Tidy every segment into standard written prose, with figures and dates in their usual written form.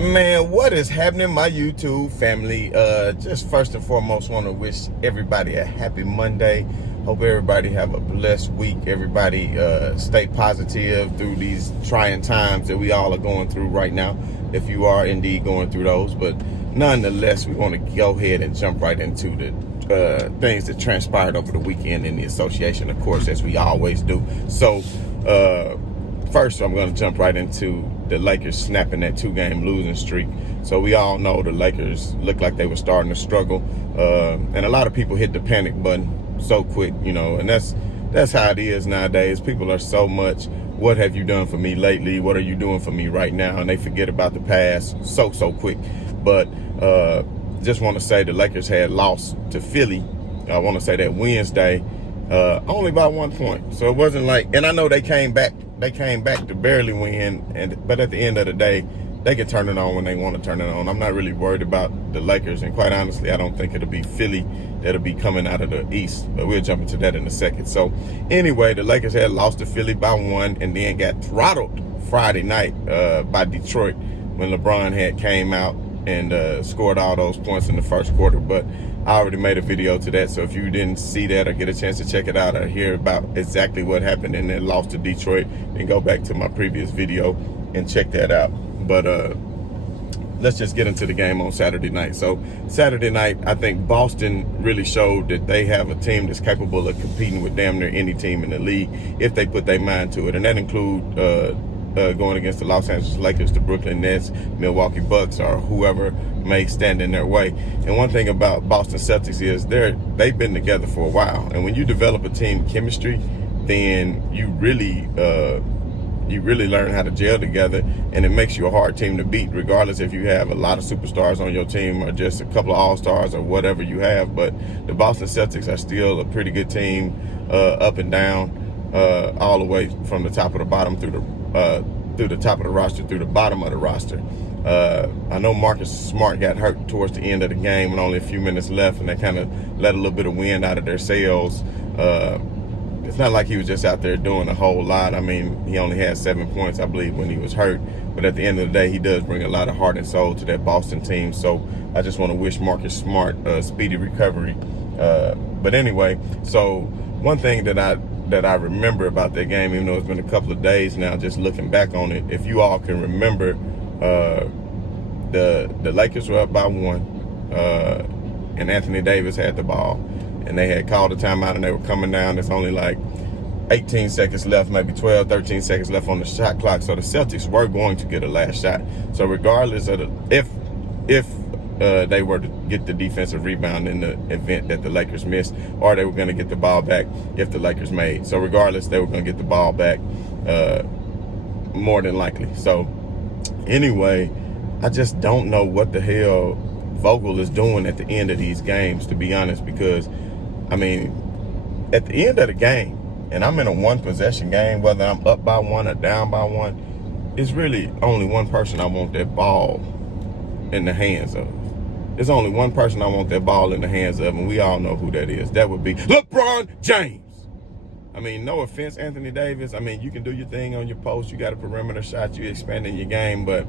Man, what is happening, my YouTube family? Just first and foremost, want to wish everybody a happy Monday. Hope everybody have a blessed week. Everybody stay positive through these trying times that we all are going through right now, if you are indeed going through those. But nonetheless, we want to go ahead and jump right into the things that transpired over the weekend in the association, of course, as we always do. So, first, I'm going to jump right into the Lakers snapping that 2-game losing streak. So we all know the Lakers looked like they were starting to struggle. And a lot of people hit the panic button so quick, and that's how it is nowadays. People are so much, what have you done for me lately? What are you doing for me right now? And they forget about the past so quick. But just want to say the Lakers had lost to Philly. I want to say that Wednesday, only by 1 point. So it wasn't like, and I know they came back to barely win, but at the end of the day, they can turn it on when they want to turn it on. I'm not really worried about the Lakers, and quite honestly, I don't think it'll be Philly that'll be coming out of the East, but we'll jump into that in a second. So anyway, the Lakers had lost to Philly by 1 and then got throttled Friday night by Detroit when LeBron had came out and scored all those points in the first quarter. But I already made a video to that, so if you didn't see that or get a chance to check it out or hear about exactly what happened in that loss to Detroit, then go back to my previous video and check that out. But let's just get into the game on Saturday night. So Saturday night, I think Boston really showed that they have a team that's capable of competing with damn near any team in the league if they put their mind to it, and that includes going against the Los Angeles Lakers, the Brooklyn Nets, Milwaukee Bucks, or whoever may stand in their way. And one thing about Boston Celtics is they've been together for a while, and when you develop a team chemistry, then you really learn how to gel together, and it makes you a hard team to beat, regardless if you have a lot of superstars on your team or just a couple of all-stars or whatever you have. But the Boston Celtics are still a pretty good team, up and down, all the way from the top of the bottom through the top of the roster, through the bottom of the roster. I know Marcus Smart got hurt towards the end of the game and only a few minutes left, and they kind of let a little bit of wind out of their sails. It's not like he was just out there doing a whole lot. I mean, he only had 7 points, I believe, when he was hurt. But at the end of the day, he does bring a lot of heart and soul to that Boston team. So I just want to wish Marcus Smart a speedy recovery. But anyway, so one thing that I remember about that game, even though it's been a couple of days now, just looking back on it, if you all can remember, the Lakers were up by 1, and Anthony Davis had the ball. And they had called a timeout and they were coming down. There's only like 18 seconds left, maybe 12, 13 seconds left on the shot clock. So the Celtics were going to get a last shot. So regardless of if they were to get the defensive rebound in the event that the Lakers missed, or they were going to get the ball back if the Lakers made. So regardless, they were going to get the ball back more than likely. So anyway, I just don't know what the hell Vogel is doing at the end of these games, to be honest, because I mean, at the end of the game, and I'm in a 1-possession game, whether I'm up by 1 or down by 1, it's really only one person I want that ball in the hands of. There's only one person I want that ball in the hands of, and we all know who that is. That would be LeBron James. I mean, no offense, Anthony Davis. I mean, you can do your thing on your post. You got a perimeter shot. You're expanding your game. But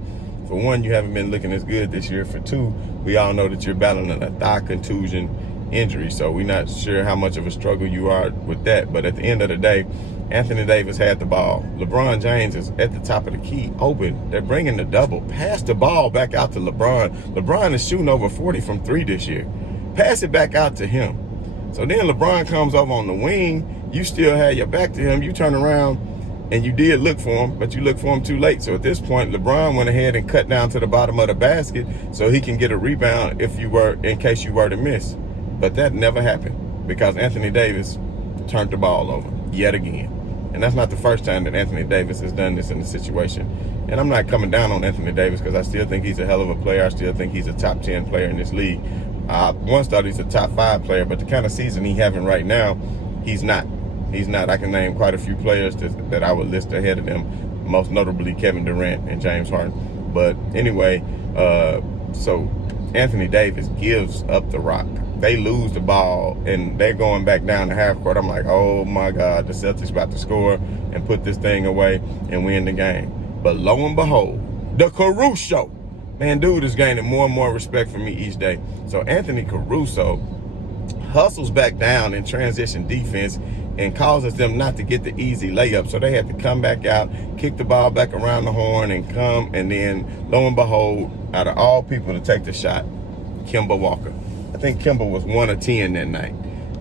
for one, you haven't been looking as good this year. For two, we all know that you're battling a thigh contusion injury. So we're not sure how much of a struggle you are with that. But at the end of the day, Anthony Davis had the ball. LeBron James is at the top of the key, open. They're bringing the double. Pass the ball back out to LeBron. LeBron is shooting over 40 from 3 this year. Pass it back out to him. So then LeBron comes over on the wing. You still had your back to him. You turn around and you did look for him, but you looked for him too late. So at this point, LeBron went ahead and cut down to the bottom of the basket so he can get a rebound in case you were to miss. But that never happened because Anthony Davis turned the ball over yet again. And that's not the first time that Anthony Davis has done this in the situation. And I'm not coming down on Anthony Davis because I still think he's a hell of a player. I still think he's a top 10 player in this league. I once thought he's a top 5 player, but the kind of season he's having right now, he's not. He's not. I can name quite a few players that I would list ahead of them, most notably Kevin Durant and James Harden. But anyway, so Anthony Davis gives up the rock. They lose the ball, and they're going back down the half court. I'm like, oh, my God, the Celtics about to score and put this thing away and win the game. But lo and behold, the Caruso man, dude is gaining more and more respect for me each day. So Anthony Caruso hustles back down in transition defense and causes them not to get the easy layup. So they had to come back out, kick the ball back around the horn, and come, and then lo and behold, out of all people to take the shot, Kemba Walker. I think Kemba was 1 of 10 that night.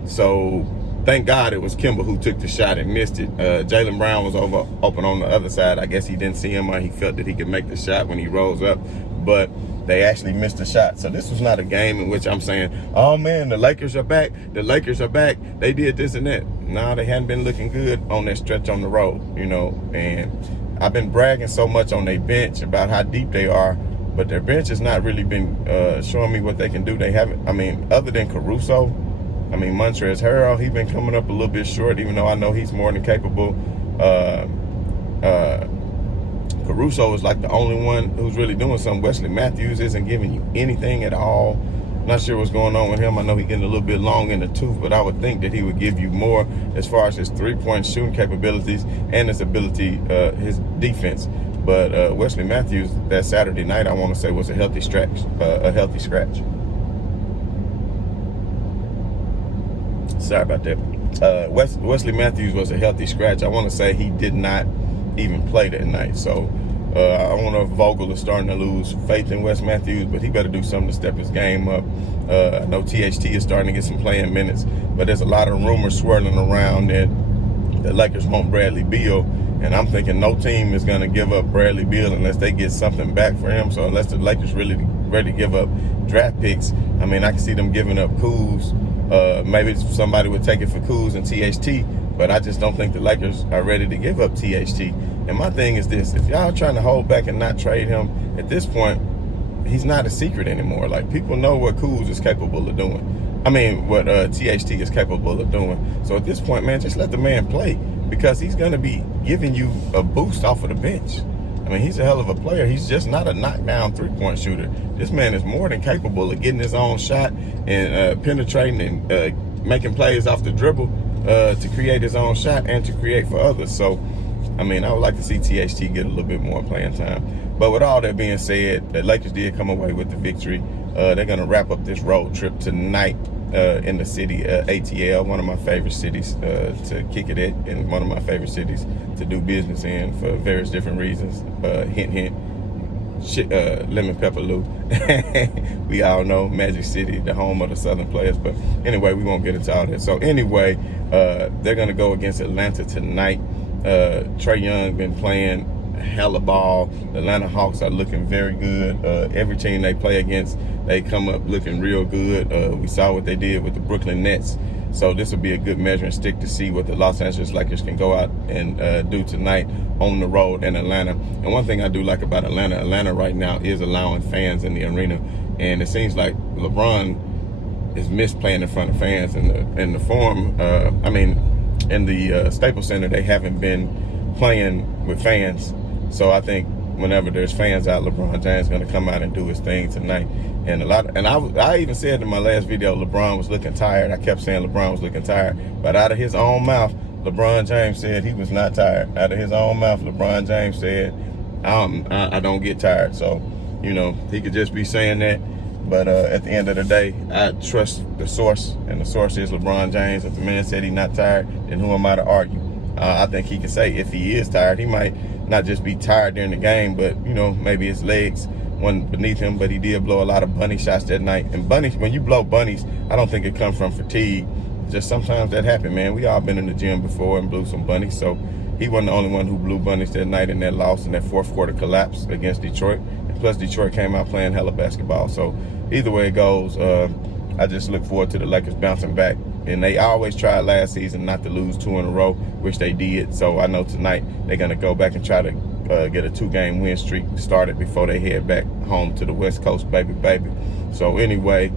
So thank God it was Kemba who took the shot and missed it. Jaylen Brown was open on the other side. I guess he didn't see him, or he felt that he could make the shot when he rose up. But they actually missed the shot. So this was not a game in which I'm saying, oh man, the Lakers are back. The Lakers are back. They did this and that. No, they hadn't been looking good on that stretch on the road, you know. And I've been bragging so much on their bench about how deep they are, but their bench has not really been showing me what they can do. They haven't, I mean, other than Caruso, I mean, Montrezl Harrell, he's been coming up a little bit short, even though I know he's more than capable. Caruso is like the only one who's really doing something. Wesley Matthews isn't giving you anything at all. Not sure what's going on with him. I know he's getting a little bit long in the tooth, but I would think that he would give you more as far as his three-point shooting capabilities and his ability, his defense. But Wesley Matthews, that Saturday night, I want to say, was a healthy scratch. Sorry about that. Wesley Matthews was a healthy scratch. I want to say he did not even play that night. So I don't know if Vogel is starting to lose faith in Wes Matthews, but he better do something to step his game up. I know THT is starting to get some playing minutes, but there's a lot of rumors swirling around that the Lakers want Bradley Beal, and I'm thinking no team is going to give up Bradley Beal unless they get something back for him. So unless the Lakers really ready to give up draft picks, I mean, I can see them giving up Kuz. Maybe somebody would take it for Kuz and THT, but I just don't think the Lakers are ready to give up THT. And my thing is this: if y'all trying to hold back and not trade him, at this point, he's not a secret anymore. Like, people know what Kuz is capable of doing. I mean, what THT is capable of doing. So at this point, man, just let the man play, because he's going to be giving you a boost off of the bench. I mean, he's a hell of a player. He's just not a knockdown three-point shooter. This man is more than capable of getting his own shot and penetrating and making plays off the dribble to create his own shot and to create for others. So, I mean, I would like to see THT get a little bit more playing time. But with all that being said, the Lakers did come away with the victory. They're going to wrap up this road trip tonight in the city, ATL, one of my favorite cities to kick it at, and one of my favorite cities to do business in for various different reasons. Hint, hint. Lemon Pepper Lou. We all know Magic City, the home of the Southern players. But anyway, we won't get into all that. So anyway, they're going to go against Atlanta tonight. Trae Young been playing hella ball. The Atlanta Hawks are looking very good. Every team they play against, they come up looking real good. We saw what they did with the Brooklyn Nets. So this will be a good measuring stick to see what the Los Angeles Lakers can go out and do tonight on the road in Atlanta. And one thing I do like about Atlanta right now is allowing fans in the arena. And it seems like LeBron is missed playing in front of fans in the Forum. In the Staples Center, they haven't been playing with fans. So I think whenever there's fans out, LeBron James is going to come out and do his thing tonight. And I even said in my last video, LeBron was looking tired. I kept saying LeBron was looking tired. But out of his own mouth, LeBron James said he was not tired. Out of his own mouth, LeBron James said, I don't get tired. So, you know, he could just be saying that. But at the end of the day, I trust the source, and the source is LeBron James. If the man said he's not tired, then who am I to argue? I think he can say if he is tired, he might not just be tired during the game, but, you know, maybe his legs went beneath him. But he did blow a lot of bunny shots that night. And bunnies, when you blow bunnies, I don't think it comes from fatigue. Just sometimes that happens, man. We all been in the gym before and blew some bunnies. So he wasn't the only one who blew bunnies that night in that loss, in that fourth quarter collapse against Detroit. And plus, Detroit came out playing hella basketball. So either way it goes, I just look forward to the Lakers bouncing back. And they always tried last season not to lose 2 in a row, which they did. So I know tonight they're going to go back and try to get a 2-game win streak started before they head back home to the West Coast, baby. So anyway,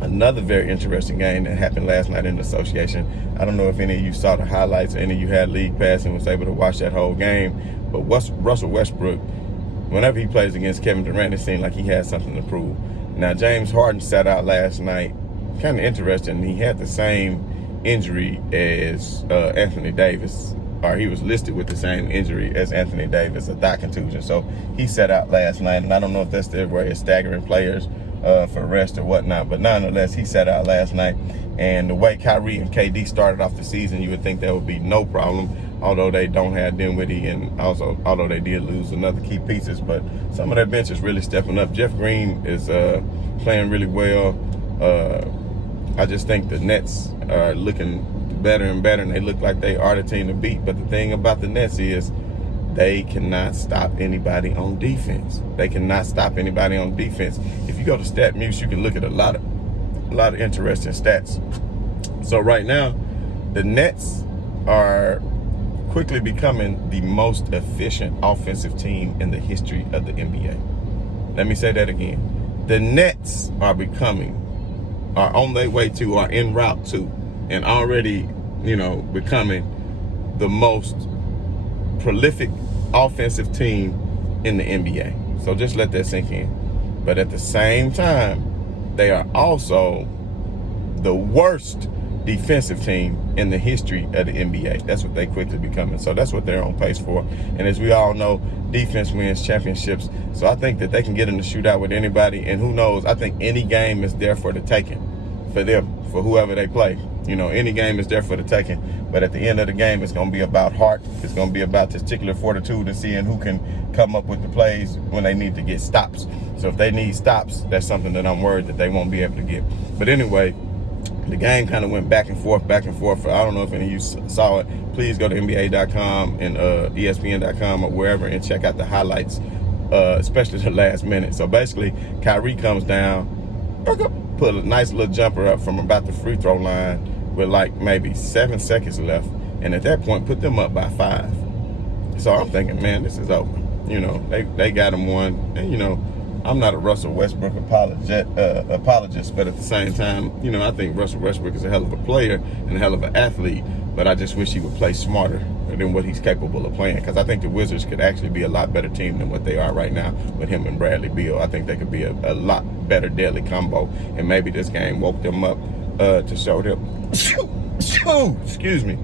another very interesting game that happened last night in the association. I don't know if any of you saw the highlights, or any of you had League Pass and was able to watch that whole game. But Russell Westbrook, whenever he plays against Kevin Durant, it seemed like he had something to prove. Now, James Harden sat out last night. Kind of interesting. He had the same injury as Anthony Davis. or he was listed with the same injury as Anthony Davis, a thigh contusion. So he sat out last night, and I don't know if that's their way of staggering players for rest or whatnot, but nonetheless, he sat out last night. And the way Kyrie and KD started off the season, you would think that would be no problem, although they don't have Dinwiddie, and also although they did lose another key pieces. But some of their bench is really stepping up. Jeff Green is playing really well. I just think the Nets are looking better and better, and they look like they are the team to beat. But the thing about the Nets is they cannot stop anybody on defense. They cannot stop anybody on defense. If you go to StatMuse, you can look at a lot of interesting stats. So right now, the Nets are quickly becoming the most efficient offensive team in the history of the NBA. Let me say that again. The Nets are on their way to, or en route to, and already, becoming the most prolific offensive team in the NBA. So just let that sink in. But at the same time, they are also the worst defensive team in the history of the NBA. That's what they quickly becoming. So that's what they're on pace for. And as we all know, defense wins championships. So I think that they can get in the shootout with anybody. And who knows, I think any game is there for the taking for them, for whoever they play. Any game is there for the taking. But at the end of the game, it's going to be about heart. It's going to be about testicular fortitude and seeing who can come up with the plays when they need to get stops. So if they need stops, that's something that I'm worried that they won't be able to get. But anyway, the game kind of went back and forth. I don't know if any of you saw it. Please go to NBA.com and ESPN.com or wherever and check out the highlights, especially the last minute. So basically, Kyrie comes down, put a nice little jumper up from about the free throw line with like maybe 7 seconds left. And at that point, put them up by 5. So I'm thinking, man, this is over. They got him one. And, I'm not a Russell Westbrook apologist, but at the same time, I think Russell Westbrook is a hell of a player and a hell of an athlete, but I just wish he would play smarter than what he's capable of playing, because I think the Wizards could actually be a lot better team than what they are right now with him and Bradley Beal. I think they could be a lot better deadly combo, and maybe this game woke them up to show them, excuse me,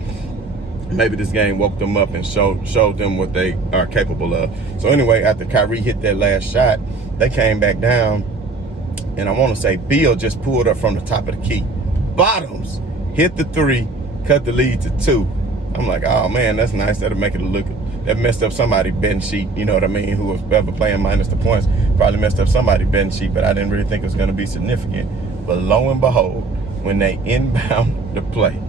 maybe this game woke them up and showed them what they are capable of. So anyway, after Kyrie hit that last shot, they came back down, and I want to say Beal just pulled up from the top of the key. Bottoms hit the 3, cut the lead to 2. I'm like, oh man, that's nice. That'll make it look. That messed up somebody's bench sheet. You know what I mean? Who was ever playing minus the points probably messed up somebody's bench sheet, but I didn't really think it was going to be significant. But lo and behold, when they inbound the play,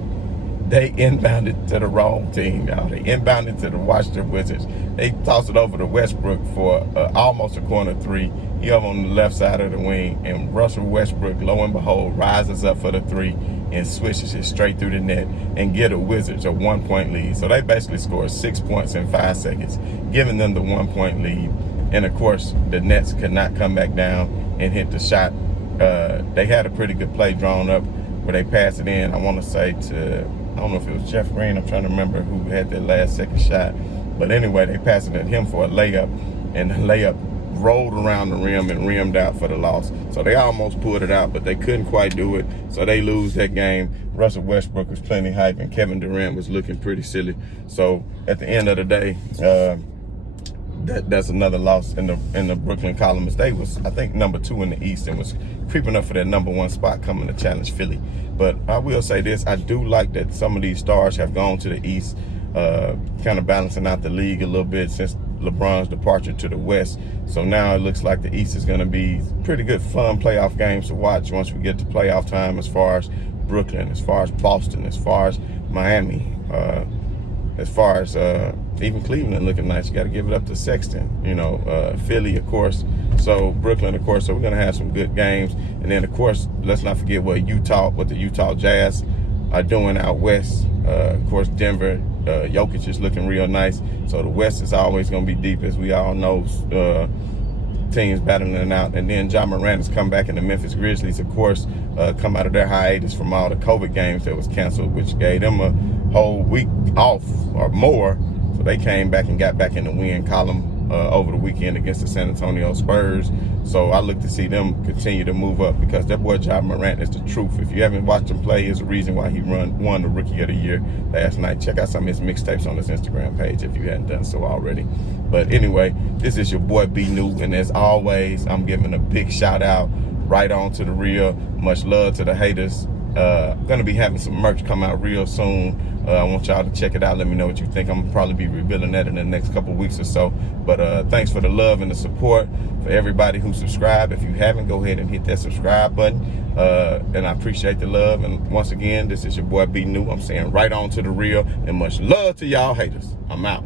they inbounded to the wrong team, y'all. They inbounded to the Washington Wizards. They tossed it over to Westbrook for almost a corner 3. He over on the left side of the wing, and Russell Westbrook, lo and behold, rises up for the 3 and swishes it straight through the net and get the Wizards a 1-point lead. So they basically scored 6 points in 5 seconds, giving them the 1-point lead. And of course, the Nets could not come back down and hit the shot. They had a pretty good play drawn up where they passed it in. I want to say I don't know if it was Jeff Green. I'm trying to remember who had that last second shot. But anyway, they passed it at him for a layup, and the layup rolled around the rim and rimmed out for the loss. So they almost pulled it out, but they couldn't quite do it. So they lose that game. Russell Westbrook was plenty hype, and Kevin Durant was looking pretty silly. So at the end of the day, that's another loss in the Brooklyn column. They was, I think, number 2 in the East and was creeping up for that number 1 spot coming to challenge Philly. But I will say this, I do like that some of these stars have gone to the East, kind of balancing out the league a little bit since LeBron's departure to the West. So now it looks like the East is going to be pretty good, fun playoff games to watch once we get to playoff time, as far as Brooklyn, as far as Boston, as far as Miami, as far as even Cleveland looking nice. You got to give it up to Sexton, Philly, of course. So Brooklyn, of course. So we're going to have some good games. And then, of course, let's not forget what the Utah Jazz are doing out west. Of course, Denver, Jokic is looking real nice. So the West is always going to be deep, as we all know. Teams battling it out. And then Ja Morant has come back in the Memphis Grizzlies, of course, come out of their hiatus from all the COVID games that was canceled, which gave them a whole week off or more. So they came back and got back in the win column. over the weekend against the San Antonio Spurs. So I look to see them continue to move up, because that boy Ja Morant is the truth. If you haven't watched him play, is the reason why he won the Rookie of the Year last night. Check out some of his mixtapes on his Instagram page if you hadn't done so already. But anyway, this is your boy B New, and as always, I'm giving a big shout out right on to the real. Much love to the haters. Gonna be having some merch come out real soon. I want y'all to check it out. Let me know what you think. I'm gonna probably be revealing that in the next couple weeks or so. But thanks for the love and the support. For everybody who subscribed, if you haven't, go ahead and hit that subscribe button. And I appreciate the love. And once again, this is your boy B New. I'm saying right on to the real, and much love to y'all haters. I'm out.